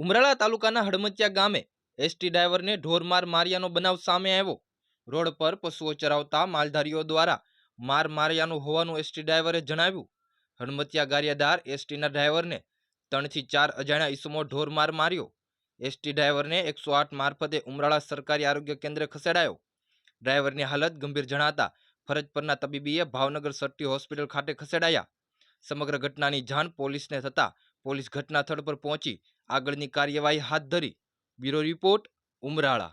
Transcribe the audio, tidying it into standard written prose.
ઉમરાળા તાલુકાના હડમતિયા ગામે એસટી ડ્રાઈવરને ઢોરમાર માર્યાનો બનાવ સામે આવ્યો। રોડ પર પશુઓ ચરાવતા માલધારીઓ દ્વારા માર માર્યાનું હોવાનું એસટી ડ્રાઈવરે જણાવ્યું। હડમતિયા ગારિયાદાર એસટીના ડ્રાઈવરને 3 થી 4 અજાણ્યા ઈસમો ઢોરમાર માર્યો। એસટી ડ્રાઈવરને 108 મારફતે ઉમરાળા સરકારી આરોગ્ય કેન્દ્રે ખસેડાયો। ડ્રાઈવરની હાલત ગંભીર જણાતા ફરજ પરના તબીબીએ ભાવનગર સટ્ટી હોસ્પિટલ ખાતે ખસેડાયા। સમગ્ર ઘટનાની જાણ પોલીસને થતા પોલીસ ઘટના સ્થળ પર પહોંચી આગળની કાર્યવાહી હાથ ધરી। Bureau report Umrala.